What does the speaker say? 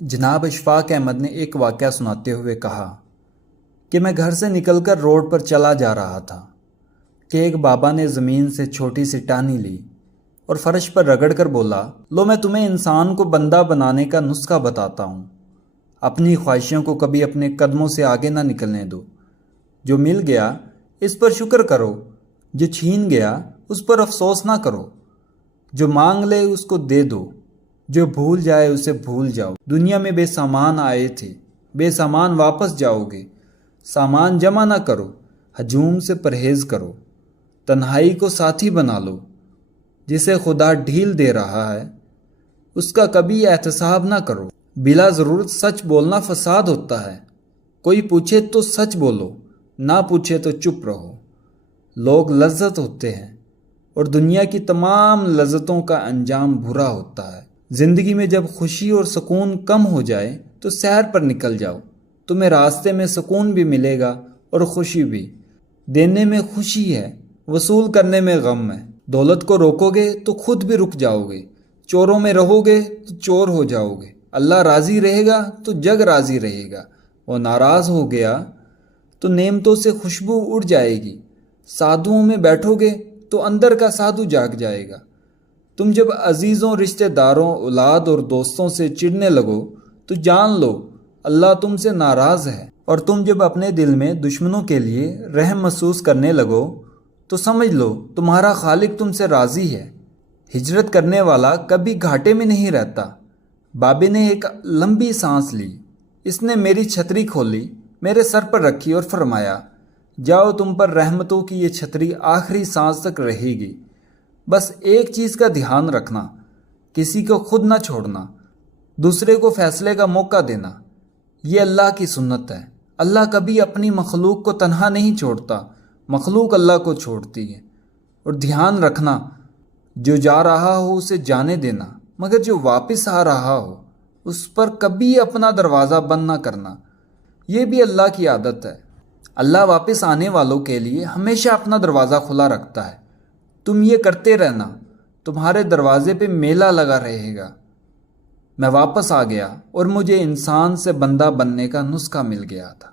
جناب اشفاق احمد نے ایک واقعہ سناتے ہوئے کہا کہ میں گھر سے نکل کر روڈ پر چلا جا رہا تھا کہ ایک بابا نے زمین سے چھوٹی سی ٹہنی لی اور فرش پر رگڑ کر بولا، لو میں تمہیں انسان کو بندہ بنانے کا نسخہ بتاتا ہوں۔ اپنی خواہشوں کو کبھی اپنے قدموں سے آگے نہ نکلنے دو۔ جو مل گیا اس پر شکر کرو، جو چھین گیا اس پر افسوس نہ کرو۔ جو مانگ لے اس کو دے دو، جو بھول جائے اسے بھول جاؤ۔ دنیا میں بے سامان آئے تھے، بے سامان واپس جاؤ گے۔ سامان جمع نہ کرو، ہجوم سے پرہیز کرو۔ تنہائی کو ساتھی بنا لو۔ جسے خدا ڈھیل دے رہا ہے اس کا کبھی احتساب نہ کرو۔ بلا ضرورت سچ بولنا فساد ہوتا ہے۔ کوئی پوچھے تو سچ بولو، نہ پوچھے تو چپ رہو۔ لوگ لذت ہوتے ہیں اور دنیا کی تمام لذتوں کا انجام برا ہوتا ہے۔ زندگی میں جب خوشی اور سکون کم ہو جائے تو سیر پر نکل جاؤ۔ تمہیں راستے میں سکون بھی ملے گا اور خوشی بھی۔ دینے میں خوشی ہے، وصول کرنے میں غم ہے۔ دولت کو روکو گے تو خود بھی رک جاؤ گے۔ چوروں میں رہو گے تو چور ہو جاؤ گے۔ اللہ راضی رہے گا تو جگ راضی رہے گا۔ وہ ناراض ہو گیا تو نعمتوں سے خوشبو اڑ جائے گی۔ سادھوؤں میں بیٹھو گے تو اندر کا سادھو جاگ جائے گا۔ تم جب عزیزوں، رشتہ داروں، اولاد اور دوستوں سے چڑھنے لگو تو جان لو اللہ تم سے ناراض ہے، اور تم جب اپنے دل میں دشمنوں کے لیے رحم محسوس کرنے لگو تو سمجھ لو تمہارا خالق تم سے راضی ہے۔ ہجرت کرنے والا کبھی گھاٹے میں نہیں رہتا۔ بابے نے ایک لمبی سانس لی، اس نے میری چھتری کھولی، میرے سر پر رکھی اور فرمایا، جاؤ تم پر رحمتوں کی یہ چھتری آخری سانس تک رہے گی۔ بس ایک چیز کا دھیان رکھنا، کسی کو خود نہ چھوڑنا، دوسرے کو فیصلے کا موقع دینا۔ یہ اللہ کی سنت ہے۔ اللہ کبھی اپنی مخلوق کو تنہا نہیں چھوڑتا، مخلوق اللہ کو چھوڑتی ہے۔ اور دھیان رکھنا، جو جا رہا ہو اسے جانے دینا، مگر جو واپس آ رہا ہو اس پر کبھی اپنا دروازہ بند نہ کرنا۔ یہ بھی اللہ کی عادت ہے۔ اللہ واپس آنے والوں کے لیے ہمیشہ اپنا دروازہ کھلا رکھتا ہے۔ تم یہ کرتے رہنا، تمہارے دروازے پہ میلہ لگا رہے گا۔ میں واپس آ گیا اور مجھے انسان سے بندہ بننے کا نسخہ مل گیا تھا۔